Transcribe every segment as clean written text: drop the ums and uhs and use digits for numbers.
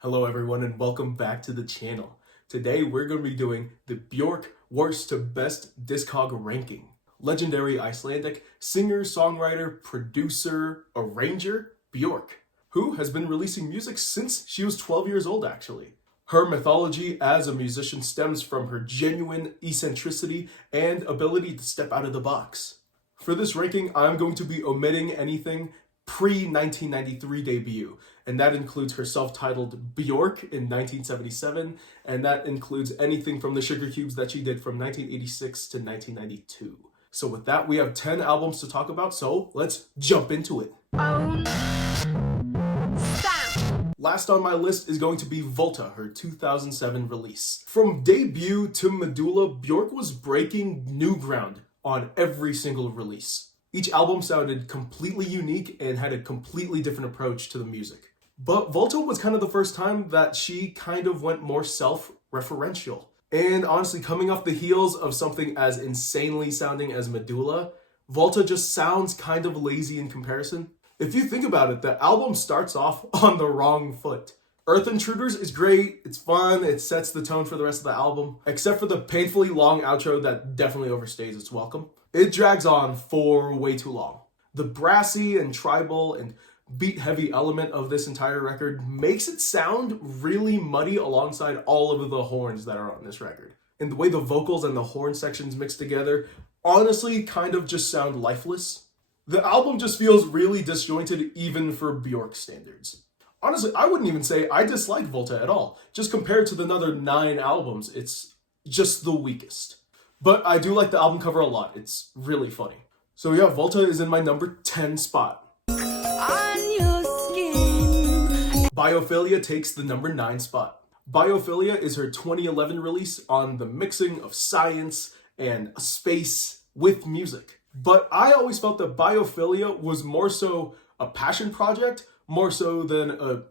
Hello everyone and welcome back to the channel. Today we're going to be doing the Bjork worst to best discog ranking. Legendary Icelandic singer, songwriter, producer, arranger, Bjork, who has been releasing music since she was 12 years old actually. Her mythology as a musician stems from her genuine eccentricity and ability to step out of the box. For this ranking, I'm going to be omitting anything pre-1993 debut, and that includes her self-titled Bjork in 1977, and that includes anything from the Sugar Cubes that she did from 1986 to 1992. So with that, we have 10 albums to talk about, so let's jump into it. Last on my list is going to be Volta, her 2007 release. From debut to Medulla, Bjork was breaking new ground on every single release. Each album sounded completely unique and had a completely different approach to the music. But Volta was kind of the first time that she kind of went more self-referential. And honestly, coming off the heels of something as insanely sounding as Medulla, Volta just sounds kind of lazy in comparison. If you think about it, the album starts off on the wrong foot. Earth Intruders is great, it's fun, it sets the tone for the rest of the album, except for the painfully long outro that definitely overstays its welcome. It drags on for way too long. The brassy and tribal and beat-heavy element of this entire record makes it sound really muddy alongside all of the horns that are on this record. And the way the vocals and the horn sections mix together honestly kind of just sound lifeless. The album just feels really disjointed even for Bjork standards. Honestly, I wouldn't even say I dislike Volta at all. Just compared to the other 9 albums, it's just the weakest. But I do like the album cover a lot. It's really funny. So yeah, Volta is in my number 10 spot. Biophilia takes the number 9 spot. Biophilia is her 2011 release on the mixing of science and space with music. But I always felt that Biophilia was more so a passion project, more so than an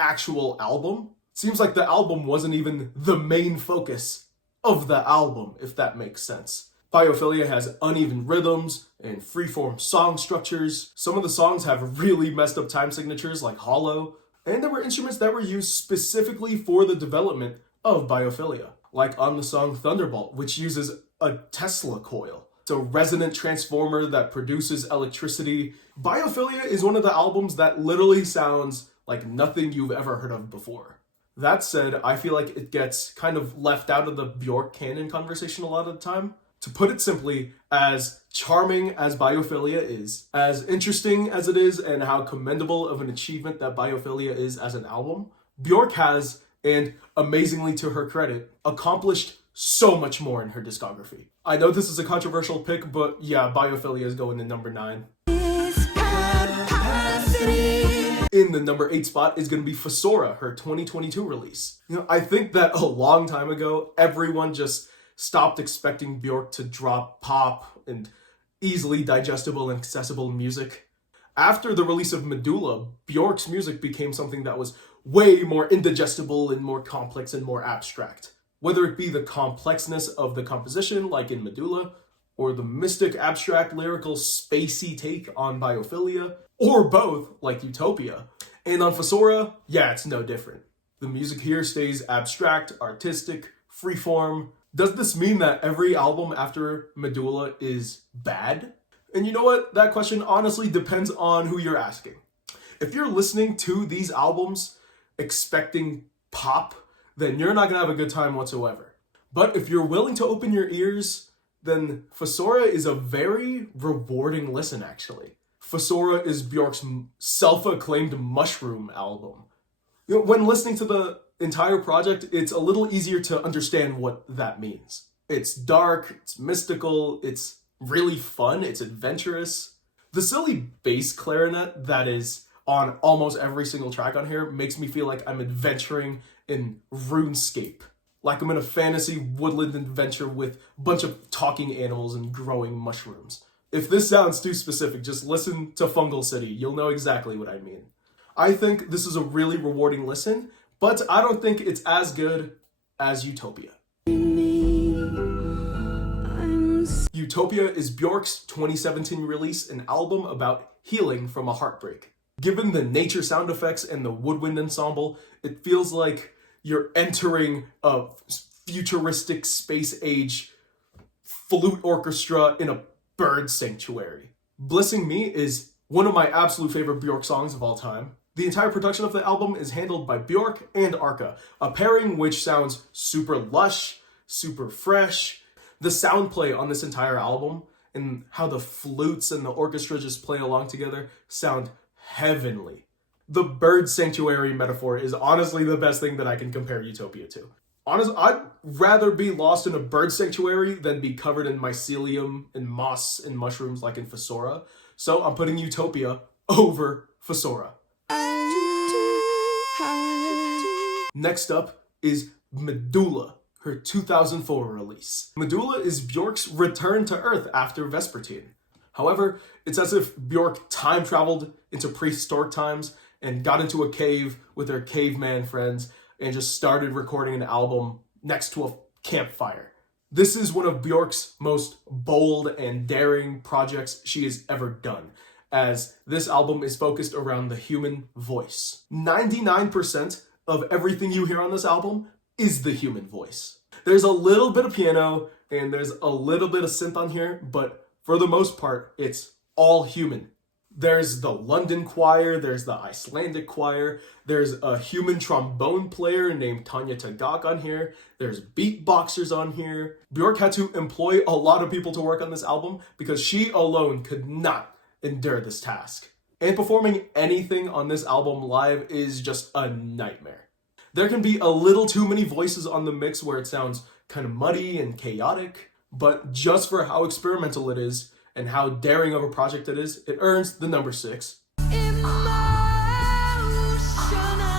actual album. Seems like the album wasn't even the main focus of the album, if that makes sense. Biophilia has uneven rhythms and freeform song structures. Some of the songs have really messed up time signatures like hollow, and there were instruments that were used specifically for the development of Biophilia, like on the song Thunderbolt, which uses a Tesla coil. It's a resonant transformer that produces electricity. Biophilia is one of the albums that literally sounds like nothing you've ever heard of before. That said, I feel like it gets kind of left out of the Bjork canon conversation a lot of the time. To put it simply, as charming as Biophilia is, as interesting as it is, and how commendable of an achievement that Biophilia is as an album, Bjork has, and amazingly to her credit, accomplished so much more in her discography. I know this is a controversial pick, but yeah, Biophilia is going to number 9. In the number 8 spot is going to be Fosora, her 2022 release. I think that a long time ago, everyone just stopped expecting Bjork to drop pop and easily digestible and accessible music. After the release of Medulla, Bjork's music became something that was way more indigestible and more complex and more abstract. Whether it be the complexness of the composition, like in Medulla, or the mystic, abstract, lyrical, spacey take on Biophilia, or both, like Utopia. And on Fosora, yeah, it's no different. The music here stays abstract, artistic, freeform. Does this mean that every album after Medulla is bad? And you know what? That question honestly depends on who you're asking. If you're listening to these albums expecting pop, then you're not gonna have a good time whatsoever. But if you're willing to open your ears, then Fosora is a very rewarding listen, actually. Fosora is Bjork's self-acclaimed mushroom album. When listening to the entire project, it's a little easier to understand what that means. It's dark, it's mystical, it's really fun, it's adventurous. The silly bass clarinet that is on almost every single track on here makes me feel like I'm adventuring in RuneScape. Like I'm in a fantasy woodland adventure with a bunch of talking animals and growing mushrooms. If this sounds too specific, just listen to Fungal City. You'll know exactly what I mean. I think this is a really rewarding listen, but I don't think it's as good as Utopia. Utopia is Bjork's 2017 release, an album about healing from a heartbreak. Given the nature sound effects and the woodwind ensemble, it feels like you're entering a futuristic space age flute orchestra in a bird sanctuary. Blissing Me is one of my absolute favorite Bjork songs of all time. The entire production of the album is handled by Bjork and Arca, a pairing which sounds super lush, super fresh. The sound play on this entire album and how the flutes and the orchestra just play along together sound heavenly. The bird sanctuary metaphor is honestly the best thing that I can compare Utopia to. Honestly, I'd rather be lost in a bird sanctuary than be covered in mycelium and moss and mushrooms like in Fosora. So I'm putting Utopia over Fosora. Next up is Medulla, her 2004 release. Medulla is Bjork's return to Earth after Vespertine. However, it's as if Bjork time traveled into prehistoric times and got into a cave with her caveman friends and just started recording an album next to a campfire. This is one of Bjork's most bold and daring projects she has ever done, as this album is focused around the human voice. 99% of everything you hear on this album is the human voice. There's a little bit of piano and there's a little bit of synth on here, but for the most part, it's all human. There's the London choir, there's the Icelandic choir, there's a human trombone player named Tanya Tagak on here, there's beatboxers on here. Bjork had to employ a lot of people to work on this album because she alone could not endure this task. And performing anything on this album live is just a nightmare. There can be a little too many voices on the mix where it sounds kind of muddy and chaotic, but just for how experimental it is and how daring of a project it is, it earns the number 6.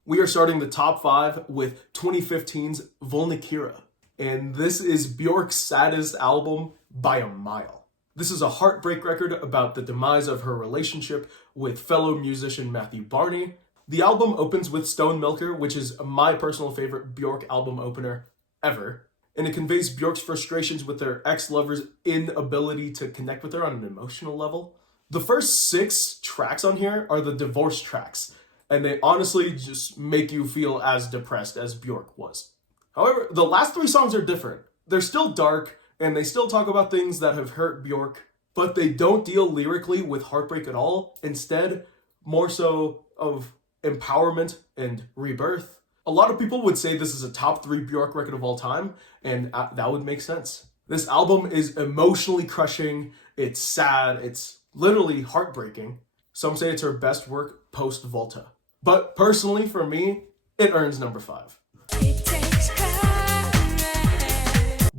We are starting the top 5 with 2015's Volnikira, and this is Bjork's saddest album by a mile. This is a heartbreak record about the demise of her relationship with fellow musician Matthew Barney. The album opens with Stone Milker, which is my personal favorite Bjork album opener ever, and it conveys Bjork's frustrations with her ex-lover's inability to connect with her on an emotional level. The first 6 tracks on here are the divorce tracks, and they honestly just make you feel as depressed as Bjork was. However, the last 3 songs are different. They're still dark, and they still talk about things that have hurt Bjork, but they don't deal lyrically with heartbreak at all. Instead, more so of empowerment and rebirth. A lot of people would say this is a top 3 Bjork record of all time, and that would make sense. This album is emotionally crushing, it's sad, it's literally heartbreaking. Some say it's her best work post-Volta. But personally, for me, it earns number 5.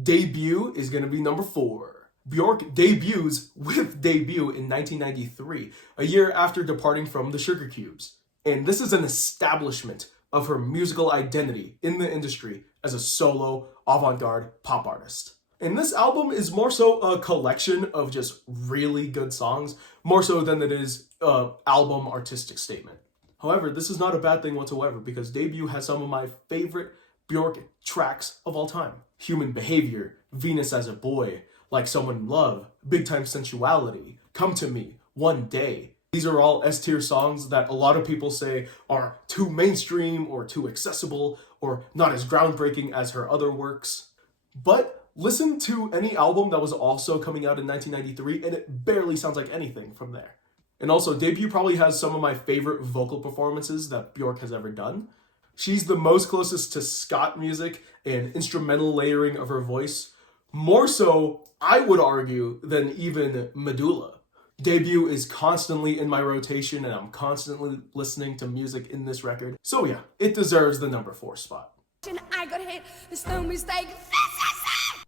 Debut is going to be number 4. Bjork debuts with Debut in 1993, a year after departing from the Sugar Cubes. And this is an establishment of her musical identity in the industry as a solo avant-garde pop artist. And this album is more so a collection of just really good songs, more so than it is an album artistic statement. However, this is not a bad thing whatsoever because Debut has some of my favorite Bjork tracks of all time. Human Behavior, Venus as a Boy, Like Someone in Love, Big Time Sensuality, Come to Me, One Day. These are all S-tier songs that a lot of people say are too mainstream or too accessible or not as groundbreaking as her other works. But listen to any album that was also coming out in 1993 and it barely sounds like anything from there. And also, Debut probably has some of my favorite vocal performances that Bjork has ever done. She's the most closest to Scott music and instrumental layering of her voice, more so, I would argue, than even Medulla. Debut is constantly in my rotation and I'm constantly listening to music in this record. So yeah, it deserves the number 4 spot. I got hit, it's no mistake.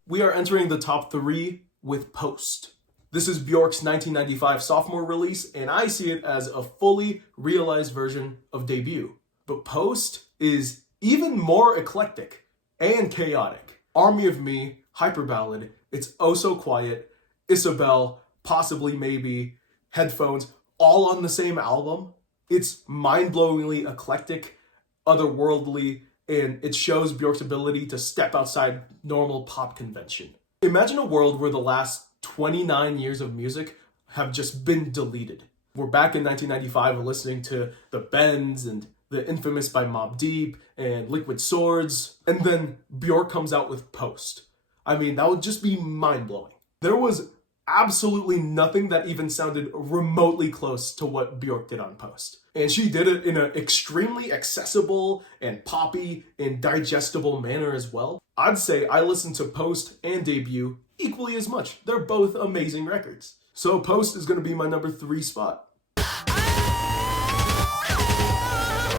We are entering the top 3 with Post. This is Bjork's 1995 sophomore release and I see it as a fully realized version of Debut. But Post is even more eclectic and chaotic. Army of Me, Hyper Ballad, It's Oh So Quiet, Isabel, Possibly Maybe, Headphones, all on the same album. It's mind-blowingly eclectic, otherworldly, and it shows Bjork's ability to step outside normal pop convention. Imagine a world where the last 29 years of music have just been deleted. We're back in 1995 listening to The Bends and The Infamous by Mobb Deep and Liquid Swords, and then Bjork comes out with Post. I mean, that would just be mind-blowing. There was absolutely nothing that even sounded remotely close to what Bjork did on Post. And she did it in an extremely accessible and poppy and digestible manner as well. I'd say I listened to Post and Debut equally as much. They're both amazing records. So Post is going to be my number 3 spot.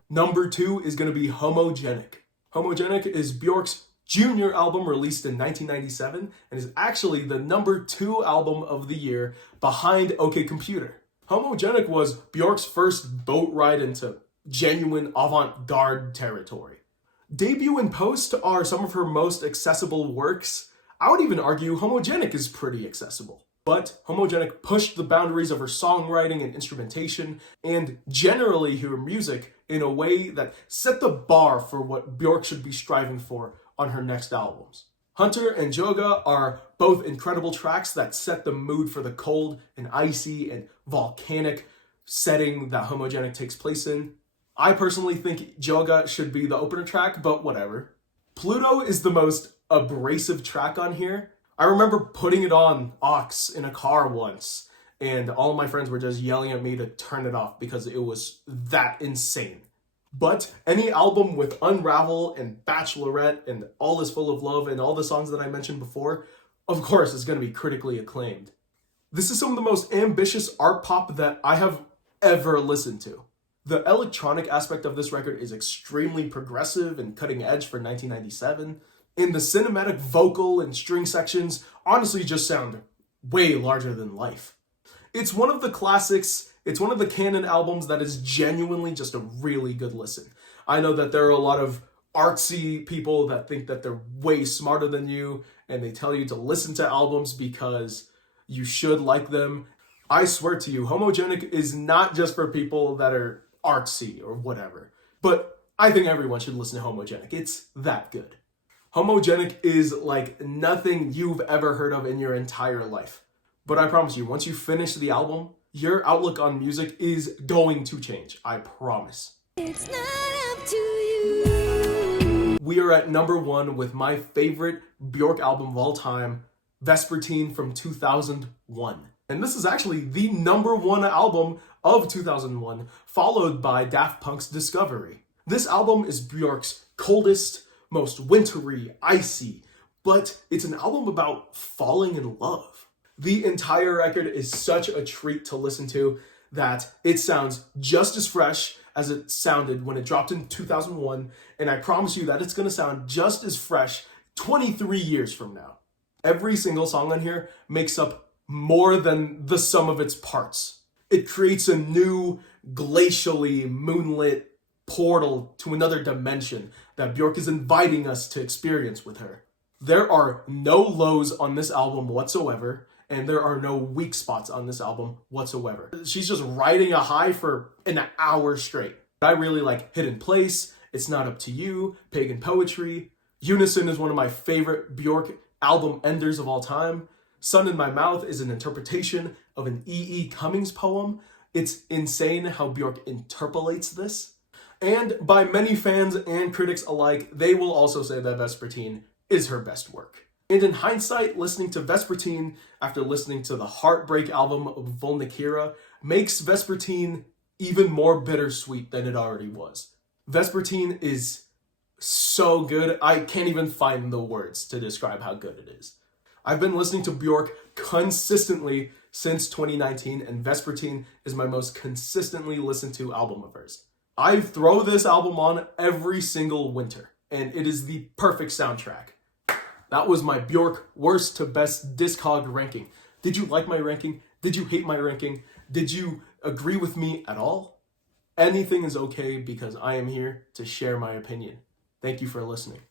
Number 2 is going to be Homogenic. Homogenic is Bjork's junior album released in 1997 and is actually the number 2 album of the year behind OK Computer. Homogenic was Bjork's first boat ride into genuine avant-garde territory. Debut and Post are some of her most accessible works. I would even argue Homogenic is pretty accessible. But Homogenic pushed the boundaries of her songwriting and instrumentation, and generally her music, in a way that set the bar for what Bjork should be striving for on her next albums. Hunter and Joga are both incredible tracks that set the mood for the cold and icy and volcanic setting that Homogenic takes place in. I personally think Joga should be the opener track, but whatever. Pluto is the most abrasive track on here. I remember putting it on aux in a car once, and all of my friends were just yelling at me to turn it off because it was that insane. But any album with Unravel and Bachelorette and All Is Full of Love and all the songs that I mentioned before, of course, is going to be critically acclaimed. This is some of the most ambitious art pop that I have ever listened to. The electronic aspect of this record is extremely progressive and cutting edge for 1997. And the cinematic vocal and string sections honestly just sound way larger than life. It's one of the classics. It's one of the canon albums that is genuinely just a really good listen. I know that there are a lot of artsy people that think that they're way smarter than you and they tell you to listen to albums because you should like them. I swear to you, Homogenic is not just for people that are artsy or whatever. But I think everyone should listen to Homogenic. It's that good. Homogenic is like nothing you've ever heard of in your entire life. But I promise you, once you finish the album, your outlook on music is going to change. I promise. It's not up to you. We are at number 1 with my favorite Bjork album of all time, Vespertine from 2001. And this is actually the number 1 album of 2001, followed by Daft Punk's Discovery. This album is Bjork's coldest, most wintry, icy, but it's an album about falling in love. The entire record is such a treat to listen to that it sounds just as fresh as it sounded when it dropped in 2001, and I promise you that it's going to sound just as fresh 23 years from now. Every single song on here makes up more than the sum of its parts. It creates a new, glacially moonlit portal to another dimension that Bjork is inviting us to experience with her. There are no lows on this album whatsoever, and there are no weak spots on this album whatsoever. She's just riding a high for an hour straight. I really like Hidden Place, It's Not Up to You, Pagan Poetry. Unison is one of my favorite Bjork album enders of all time. Sun in My Mouth is an interpretation of an E.E. Cummings poem. It's insane how Bjork interpolates this. And by many fans and critics alike, they will also say that Vespertine is her best work. And in hindsight, listening to Vespertine after listening to the Heartbreak album of Volnikira makes Vespertine even more bittersweet than it already was. Vespertine is so good, I can't even find the words to describe how good it is. I've been listening to Bjork consistently since 2019, and Vespertine is my most consistently listened to album of hers. I throw this album on every single winter, and it is the perfect soundtrack. That was my Bjork worst to best discog ranking. Did you like my ranking? Did you hate my ranking? Did you agree with me at all? Anything is okay because I am here to share my opinion. Thank you for listening.